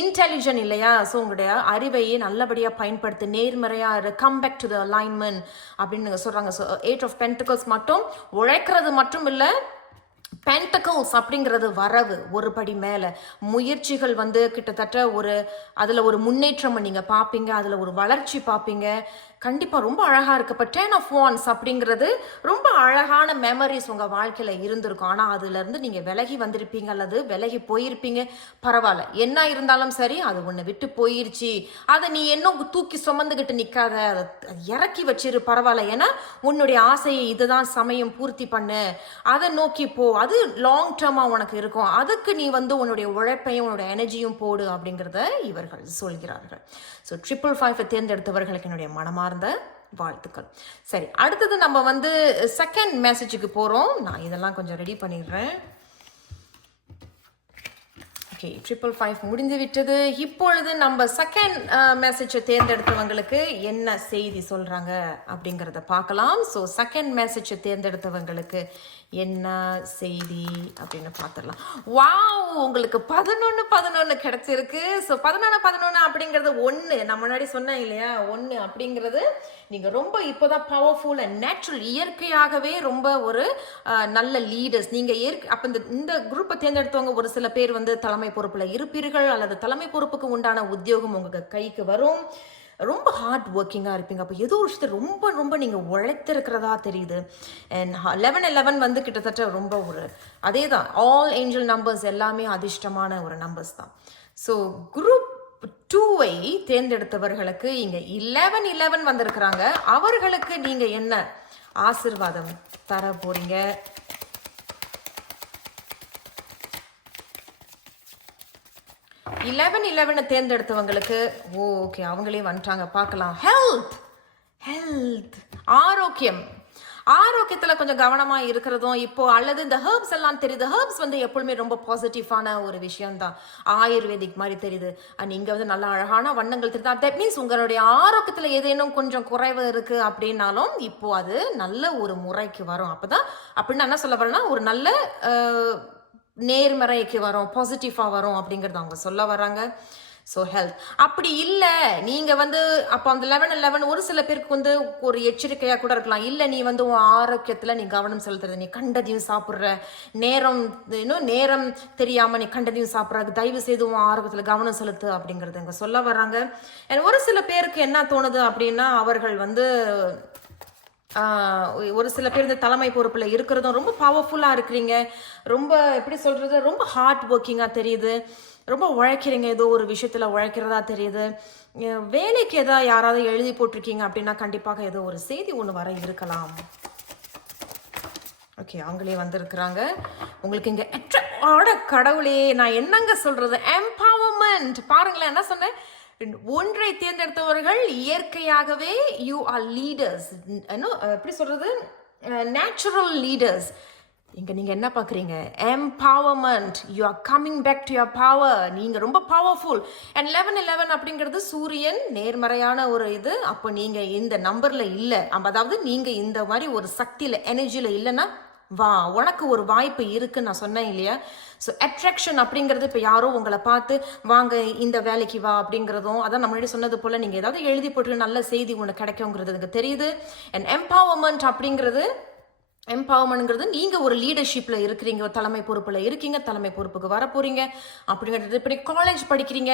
இன்டெலிஜென்ட் இல்லையா? ஸோ உங்களுடைய அறிவையை நல்லபடியாக பயன்படுத்தி நேர்மறையாக come back to the alignment அப்படின்னு சொல்கிறாங்க. ஸோ 8 ஆஃப் பென்டக்கிள்ஸ் மட்டும் உழைக்கிறது மட்டும் இல்லை, பென்டக்கிள்ஸ் அப்படிங்கிறது வரவு ஒரு படி மேலே. முயற்சிகள் கிட்டத்தட்ட அதில் ஒரு முன்னேற்றம் நீங்கள் பார்ப்பீங்க, அதில் ஒரு வளர்ச்சி பார்ப்பீங்க. கண்டிப்பாக ரொம்ப அழகாக இருக்குது. இப்போ 10 ஆஃப் வான்ஸ் அப்படிங்கிறது ரொம்ப அழகான மெமரிஸ் உங்கள் வாழ்க்கையில் இருந்திருக்கும். ஆனால் அதுலேருந்து நீங்கள் விலகி வந்திருப்பீங்க அல்லது விலகி போயிருப்பீங்க. பரவாயில்ல, என்ன இருந்தாலும் சரி, அது ஒன்று விட்டு போயிருச்சு. அதை நீ இன்னும் தூக்கி சுமந்துக்கிட்டு நிற்காத, அதை இறக்கி வச்சிரு. பரவாயில்ல, ஏன்னா உன்னுடைய ஆசையை இதுதான் சமயம் பூர்த்தி பண்ணு, அதை நோக்கி போ. அது லாங் டேர்மாக உனக்கு இருக்கும். அதுக்கு நீ உன்னுடைய உழைப்பையும் உன்னுடைய எனர்ஜியும் போடு அப்படிங்கிறத இவர்கள் சொல்கிறார்கள். ஸோ 555 தேர்ந்தெடுத்தவர்களுக்கு என்னுடைய மனமார்ந்த வாழ்த்துக்கள். சரி, அடுத்தது நம்ம செகண்ட் மெசேஜுக்கு போகிறோம். நான் இதெல்லாம் கொஞ்சம் ரெடி பண்ணிடுறேன். ஓகே, 555 முடிந்து விட்டது. இப்பொழுது நம்ம செகண்ட் மெசேஜை தேர்ந்தெடுத்தவங்களுக்கு என்ன செய்தி சொல்கிறாங்க அப்படிங்கிறத பார்க்கலாம். ஸோ செகண்ட் மெசேஜை தேர்ந்தெடுத்தவங்களுக்கு என்ன செய்தி அப்படின்னு பார்த்துடலாம். வாவ், உங்களுக்கு 11 கிடைச்சிருக்கு. ஸோ 11 அப்படிங்கிறது 1. நான் முன்னாடி சொன்னேன் இல்லையா, 1 அப்படிங்கிறது நீங்கள் ரொம்ப இப்போதான் பவர்ஃபுல் அண்ட் நேச்சுரல், இயற்கையாகவே ரொம்ப ஒரு நல்ல லீடர்ஸ் நீங்கள். அப்போ இந்த குரூப்பை தேர்ந்தெடுத்தவங்க ஒரு சில பேர் தலைமை பொறுப்பில் இருப்பீர்கள் அல்லது தலைமை பொறுப்புக்கு உண்டான உத்தியோகம் உங்களுக்கு கைக்கு வரும். ரொம்ப ஹார்ட் ஒர்க்கிங்காக இருப்பீங்க. அப்போ ஏதோ ஒரு விஷயத்தை ரொம்ப ரொம்ப நீங்கள் உழைத்திருக்கிறதா தெரியுது. அண்ட் 11 கிட்டத்தட்ட ரொம்ப அதே தான். ஆல் ஏஞ்சல் நம்பர்ஸ் எல்லாமே அதிர்ஷ்டமான ஒரு நம்பர்ஸ் தான். ஸோ குரூப் 2வை தேர்ந்தெடுத்தவர்களுக்கு இங்கே 11 வந்திருக்கிறாங்க. அவர்களுக்கு நீங்கள் என்ன ஆசீர்வாதம் தர போறீங்க? இலவனை தேர்ந்தெடுத்தவங்களுக்கு ஓகே, அவங்களே வந்துட்டாங்க. பார்க்கலாம். ஹெல்த் ஆரோக்கியம். ஆரோக்கியத்தில் கொஞ்சம் கவனமாக இருக்கிறதும் இப்போ அல்லது இந்த ஹெர்ப்ஸ் எல்லாம் தெரியுது. ஹெர்ப்ஸ் எப்பொழுதுமே ரொம்ப பாசிட்டிவான ஒரு விஷயம் தான். ஆயுர்வேதிக் மாதிரி தெரியுது. அண்ட் இங்கே நல்ல அழகான வண்ணங்கள் தெரியுது. தட் மீன்ஸ் உங்களுடைய ஆரோக்கியத்தில் ஏதேனும் கொஞ்சம் குறைவு இருக்குது அப்படின்னாலும் இப்போ அது நல்ல ஒரு முறைக்கு வரும். அப்போதான் அப்படின்னு என்ன சொல்ல வரேன்னா, ஒரு நல்ல நேர்மறைக்கு வரும், பாசிட்டிவாக வரும் அப்படிங்கிறது அவங்க சொல்ல வராங்க. So health. அப்படி இல்லை, நீங்கள் அப்போ அந்த 11 ஒரு சில பேருக்கு ஒரு எச்சரிக்கையாக கூட இருக்கலாம். இல்லை, நீ உன் ஆரோக்கியத்தில் நீ கவனம் செலுத்துறது, நீ கண்டதையும் சாப்பிட்ற, நேரம் தெரியாமல் நீ கண்டதையும் சாப்பிட்றது, தயவு செய்து உன் ஆரோக்கியத்தில் கவனம் செலுத்து அப்படிங்கிறது இங்கே சொல்ல வராங்க. ஒரு சில பேருக்கு என்ன தோணுது அப்படின்னா, அவர்கள் ஒரு சில பேர் இந்த தலைமை பொறுப்பில் இருக்கிறதும் ரொம்ப பவர்ஃபுல்லாக இருக்கிறீங்க. ரொம்ப எப்படி சொல்கிறது, ரொம்ப ஹார்ட் ஒர்க்கிங்காக தெரியுது. ரொம்ப உழைக்கிறீங்க, ஏதோ ஒரு விஷயத்தில் உழைக்கிறதா தெரியுது. வேலைக்கு யாராவது எழுதி போட்டிருக்கீங்க அப்படின்னா கண்டிப்பாக ஏதோ ஒரு செய்தி ஒன்று வர இருக்கலாம். ஓகே, அவங்களே வந்திருக்கிறாங்க. உங்களுக்கு இங்கே கடவுளே, நான் என்னங்க சொல்கிறது, எம்பவர்மெண்ட். பாருங்களேன், என்ன சொன்னேன், 1ஐ தேர்ந்தெடுத்தவர்கள் இயற்கையாகவே யூ ஆர் லீடர்ஸ். எப்படி சொல்றது, நேச்சுரல் லீடர்ஸ். இங்க நீங்க என்ன பார்க்குறீங்க? Empowerment. You are coming back to your power. நீங்க ரொம்ப பவர்ஃபுல். அண்ட் 11 அப்படிங்கிறது சூரியன் நேர்மறையான ஒரு இது. அப்போ நீங்க இந்த நம்பர்ல இல்லை, அதாவது நீங்க இந்த மாதிரி ஒரு சக்தியில எனர்ஜியில இல்லைன்னா வா, உனக்கு ஒரு வாய்ப்பு இருக்குன்னு நான் சொன்னேன் இல்லையா? ஸோ அட்ராக்ஷன் அப்படிங்கிறது இப்போ யாரோ உங்களை பார்த்து வாங்க இந்த வேலைக்கு வா அப்படிங்கிறதும், அதான் நம்ம முன்னாடி சொன்னது போல் நீங்கள் ஏதாவது எழுதி போட்டு நல்ல செய்தி ஒன்று கிடைக்குங்கிறது எனக்கு தெரியுது. அண்ட் எம்பவர்மெண்ட் அப்படிங்கிறது, எம்பவர்மெண்ட்ங்கிறது நீங்கள் ஒரு லீடர்ஷிப்பில் இருக்கிறீங்க, ஒரு தலைமை பொறுப்பில் இருக்கீங்க, தலைமை பொறுப்புக்கு வர போகிறீங்க அப்படிங்கிறது. இப்போ நீங்கள் காலேஜ் படிக்கிறீங்க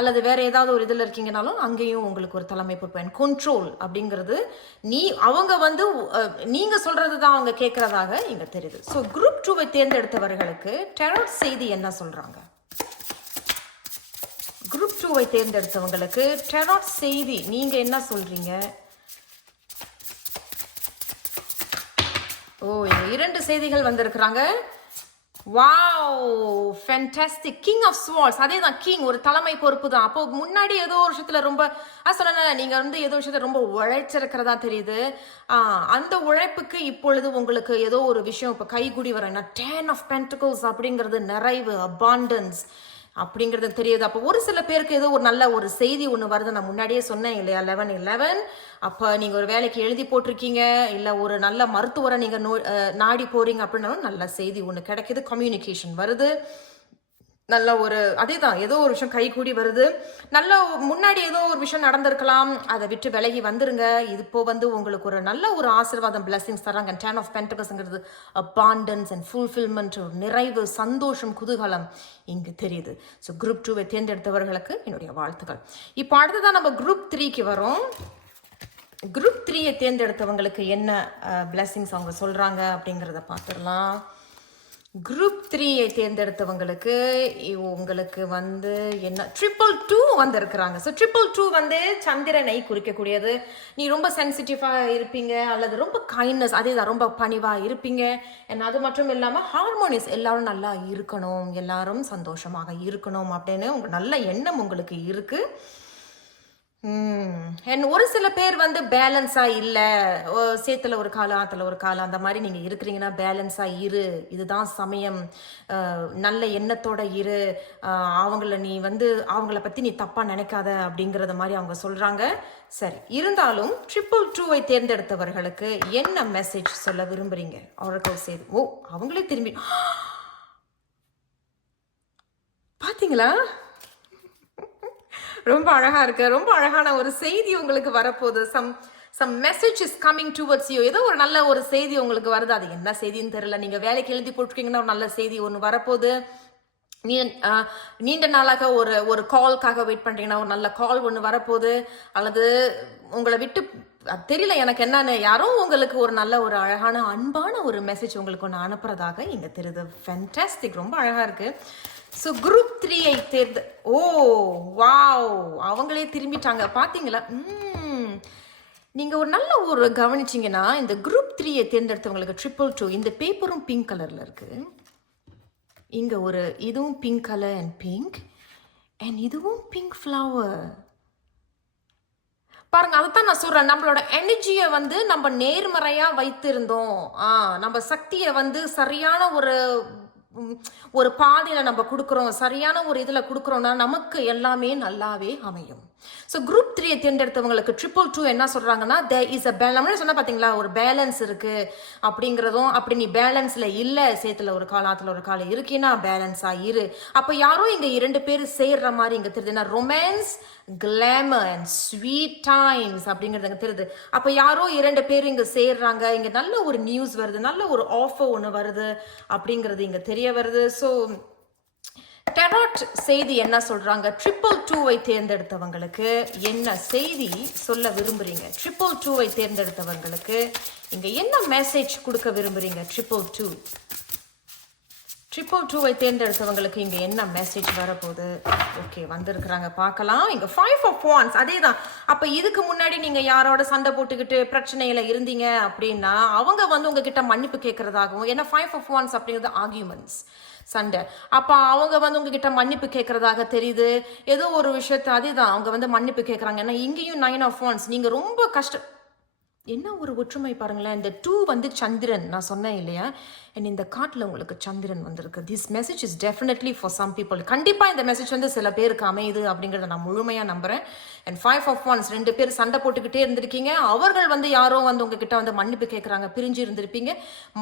அல்லது வேறு ஏதாவது ஒரு இதில் இருக்கீங்கனாலும் அங்கேயும் உங்களுக்கு ஒரு தலைமை பொறுப்பு. அண்ட் கண்ட்ரோல் அப்படிங்கிறது அவங்க வந்து நீங்கள் சொல்கிறது தான் அவங்க கேட்குறதாக இங்கே தெரியுது. ஸோ குரூப் 2வை தேர்ந்தெடுத்தவர்களுக்கு டெராட் செய்தி என்ன சொல்கிறாங்க? குரூப் 2வை தேர்ந்தெடுத்தவங்களுக்கு டெராட் செய்தி நீங்கள் என்ன சொல்கிறீங்க? ஓ, இங்க 2 செய்திகள் வந்திருக்கிறாங்க. Wow, fantastic. King of swords. அதே தான், கிங் ஒரு தலைமை பொறுப்பு தான். அப்போ முன்னாடி ஏதோ ஒரு விஷயத்துல ரொம்ப சொன்ன நீங்க வந்து ஏதோ விஷயத்துல ரொம்ப உழைச்சிருக்கிறதா தெரியுது. அந்த உழைப்புக்கு இப்பொழுது உங்களுக்கு ஏதோ ஒரு விஷயம் இப்போ கைகூடி வரும். 10 ஆஃப் பென்டக்கிள்ஸ் அப்படிங்கிறது நிறைவு, அபாண்டன்ஸ் அப்படிங்கிறது தெரியுது. அப்போ ஒரு சில பேருக்கு ஏதோ ஒரு நல்ல ஒரு செய்தி ஒன்று வருது. நான் முன்னாடியே சொன்னேன் இல்லையா? 11 அப்போ நீங்கள் ஒரு வேலைக்கு எழுதி போட்டிருக்கீங்க, இல்லை ஒரு நல்ல மருத்துவரை நீங்கள் நாடி போறீங்க அப்படின்னாலும் நல்ல செய்தி ஒன்று கிடைக்குது. கம்யூனிகேஷன் வருது. நல்ல ஒரு அதே தான், ஏதோ ஒரு விஷயம் கைகூடி வருது. நல்ல முன்னாடி ஏதோ ஒரு விஷயம் நடந்திருக்கலாம், அதை விட்டு விலகி வந்துருங்க. இப்போ வந்து உங்களுக்கு ஒரு நல்ல ஒரு ஆசீர்வாதம், பிளஸிங்ஸ் தராங்க. 10 ஆஃப் பென்டக்கிள்ஸ்ங்கிறது அபாண்டன்ஸ் அண்ட் ஃபுல்ஃபில்மெண்ட், நிறைவு, சந்தோஷம், குதூகலம் இங்கு தெரியுது. ஸோ குரூப் 2வை தேர்ந்தெடுத்தவர்களுக்கு என்னுடைய வாழ்த்துக்கள். இப்போ அடுத்ததான் நம்ம குரூப் 3க்கு வரோம். குரூப் 3யை தேர்ந்தெடுத்தவங்களுக்கு என்ன பிளஸிங்ஸ் அவங்க சொல்கிறாங்க அப்படிங்கிறத பார்த்துடலாம். குரூப் 3யை தேர்ந்தெடுத்தவங்களுக்கு உங்களுக்கு வந்து என்ன 222 வந்திருக்கிறாங்க. ஸோ 222 வந்து சந்திரனை குறிக்கக்கூடியது. நீ ரொம்ப சென்சிட்டிவாக இருப்பீங்க அல்லது ரொம்ப கைண்ட்னஸ், அதே தான், ரொம்ப பணிவாக இருப்பீங்க. அது மட்டும் இல்லாமல் ஹார்மோனியஸ், எல்லாரும் நல்லா இருக்கணும், எல்லாரும் சந்தோஷமாக இருக்கணும் அப்படின்னு நல்ல எண்ணம் உங்களுக்கு இருக்குது. ஒரு சில பேர் வந்து பேலன்ஸா இல்லை, சேத்துல ஒரு காலம் ஆத்துல ஒரு காலம் அந்த மாதிரி நீங்க இருக்கிறீங்கன்னா பேலன்ஸா இரு, இதுதான் சமயம், நல்ல எண்ணத்தோட இரு, நீ வந்து அவங்கள பத்தி நீ தப்பா நினைக்காத அப்படிங்கறத மாதிரி அவங்க சொல்றாங்க. சரி, இருந்தாலும் 222வை தேர்ந்தெடுத்தவர்களுக்கு என்ன மெசேஜ் சொல்ல விரும்புறீங்க? அவர்கள் செய்து அவங்களே திரும்பி பாத்தீங்களா? ரொம்ப அழகா இருக்கு. ரொம்ப அழகான ஒரு செய்தி உங்களுக்கு வரப்போகுது. Some message is coming towards you. ஏதோ ஒரு நல்ல ஒரு செய்தி உங்களுக்கு வருது. அது என்ன செய்தின்னு தெரியல. நீங்க வேலைக்கு எழுதி போட்டிருக்கீங்கன்னா ஒரு நல்ல செய்தி ஒன்று வரப்போகுது. நீண்ட நாளாக ஒரு கால்காக வெயிட் பண்றீங்கன்னா ஒரு நல்ல கால் ஒன்று வரப்போகுது. அல்லது உங்களை விட்டு தெரியல எனக்கு என்னன்னு, யாரோ உங்களுக்கு ஒரு நல்ல ஒரு அழகான அன்பான ஒரு மெசேஜ் உங்களுக்கு ஒன்று அனுப்புறதாக இங்க தெரியுது. ஃபேண்டாஸ்டிக், ரொம்ப அழகா இருக்கு. ஸோ குரூப் 3யை வாவ், அவங்களே திரும்பிட்டாங்க பாத்தீங்களா? நீங்க ஒரு நல்ல ஒரு கவனிச்சிங்கன்னா, இந்த குரூப் 3யை தேர்ந்தெடுத்தவங்களுக்கு 222 இந்த பேப்பரும் பிங்க் கலர்ல இருக்கு. இங்க இதுவும் pink colour and pink, and இதுவும் பிங்க் ஃப்ளவர். பாருங்க, அதைத்தான் நான் சொல்றேன். நம்மளோட எனர்ஜியை வந்து நம்ம நேர்மறையா வைத்திருந்தோம், நம்ம சக்தியை வந்து சரியான ஒரு பாதையில நம்ம கொடுக்குறோம், சரியான ஒரு இதுல கொடுக்குறோம்னா நமக்கு எல்லாமே நல்லாவே அமையும். ஸோ குரூப் 3யை தேர்ந்தெடுத்தவங்களுக்கு 222 என்ன சொல்றாங்கன்னா, there is a balance. சொன்னா பாத்தீங்களா, ஒரு பேலன்ஸ் இருக்கு அப்படிங்கிறதும். அப்படி நீ பேலன்ஸ்ல இல்ல, சேத்துல ஒரு கால் ஆத்துல ஒரு கால் இருக்கீன்னா பேலன்ஸா இரு. அப்ப யாரோ இங்க 2 பேர் சேர்ற மாதிரி இங்க தெரியுது. Romance, glamour and sweet times அப்படிங்கிறது தெரியுது. அப்ப யாரோ 2 பேர் இங்க சேர்றாங்க, இங்க நல்ல ஒரு நியூஸ் வருது, நல்ல ஒரு ஆஃபர் ஒன்று வருது அப்படிங்கிறது இங்க தெரிய வருது. ஸோ டெராட் செய்தி என்ன சொல்றாங்க? 222வை தேர்ந்தெடுத்தவங்களுக்கு என்ன செய்தி சொல்ல விரும்புறீங்க? 222வை தேர்ந்தெடுத்தவங்களுக்கு இங்க என்ன மெசேஜ் கொடுக்க விரும்புறீங்க? 222வை தேர்ந்தெடுத்தவங்களுக்கு இங்க என்ன மெசேஜ் வரப்போகுது? ஓகே, வந்திருக்கிறாங்க, பார்க்கலாம். இங்க 5 ஆஃப் வாண்ட்ஸ். அதே தான். அப்ப இதுக்கு முன்னாடி நீங்க யாரோட சண்டை போட்டுக்கிட்டு பிரச்சனையில இருந்தீங்க அப்படின்னா அவங்க வந்து உங்ககிட்ட மன்னிப்பு கேட்கறதாகவும், ஏன்னா 5 ஆஃப் வாண்ட்ஸ் அப்படிங்கிறது ஆர்கியூமெண்ட்ஸ், சண்டை. அப்ப அவங்க வந்து உங்ககிட்ட மன்னிப்பு கேட்கறதாக தெரியுது. ஏதோ ஒரு விஷயத்த, அதே தான், அவங்க வந்து மன்னிப்பு கேட்கறாங்க. ஏன்னா இங்கேயும் 9 ஆஃப் வாண்ட்ஸ். நீங்க ரொம்ப என்ன ஒரு ஒற்றுமை பாருங்களேன். இந்த 2 வந்து சந்திரன் நான் சொன்னேன் இல்லையா? அண்ட் இந்த கார்ட்ல உங்களுக்கு சந்திரன் வந்திருக்கு. This message is definitely for some people. கண்டிப்பா இந்த மெசேஜ் வந்து சில பேருக்கு அமையுது அப்படிங்கிறத நான் முழுமையா நம்புறேன். அண்ட் 5 ஆஃப் ஒன்ஸ் 2 பேர் சண்டை போட்டுக்கிட்டே இருந்திருக்கீங்க. அவர்கள் வந்து யாரோ வந்து உங்ககிட்ட வந்து மன்னிப்பு கேட்கறாங்க. பிரிஞ்சு இருந்திருப்பீங்க.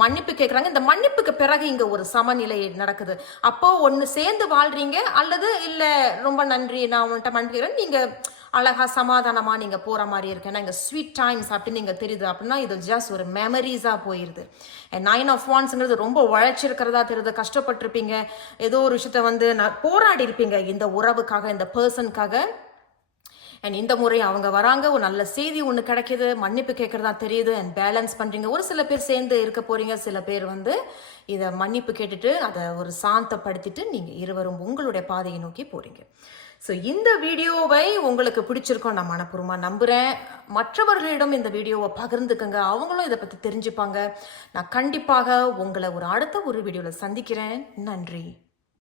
மன்னிப்பு கேட்கறாங்க. இந்த மன்னிப்புக்கு பிறகு இங்க ஒரு சமநிலை நடக்குது. அப்போ ஒன்னு சேர்ந்து வாழ்றீங்க அல்லது இல்ல ரொம்ப நன்றி நான் உன்கிட்ட மன்னிப்பு கேட்கிறேன். நீங்க அழகா சமாதானமா நீங்க போற மாதிரி இருக்கு. ஏன்னா இங்க ஸ்வீட் டைம்ஸ் அப்படின்னு நீங்க தெரியுது அப்படின்னா இது ஜஸ்ட் ஒரு மெமரிஸா போயிருது. 9 ஆஃப் வான்ஸ்ங்கிறது ரொம்ப உழைச்சிருக்கிறதா தெரியுது. கஷ்டப்பட்டிருப்பீங்க. ஏதோ ஒரு விஷயத்த வந்து போராடி இருப்பீங்க இந்த உறவுக்காக, இந்த பர்சனுக்காக. அண்ட் இந்த முறை அவங்க வராங்க, ஒரு நல்ல செய்தி ஒன்று கிடைக்கிது, மன்னிப்பு கேட்கறதா தெரியுது. அண்ட் பேலன்ஸ் பண்றீங்க. ஒரு சில பேர் சேர்ந்து இருக்க போறீங்க, சில பேர் வந்து இதை மன்னிப்பு கேட்டுட்டு அதை ஒரு சாந்தப்படுத்திட்டு நீங்க இருவரும் உங்களுடைய பாதையை நோக்கி போறீங்க. ஸோ இந்த வீடியோவை உங்களுக்கு பிடிச்சிருக்கோம் நான் மனப்பூர்வமாக நம்புகிறேன். மற்றவர்களிடம் இந்த வீடியோவை பகிர்ந்துக்கங்க, அவங்களும் இதை பற்றி தெரிஞ்சுப்பாங்க. நான் கண்டிப்பாக உங்களை அடுத்த ஒரு வீடியோவில் சந்திக்கிறேன். நன்றி.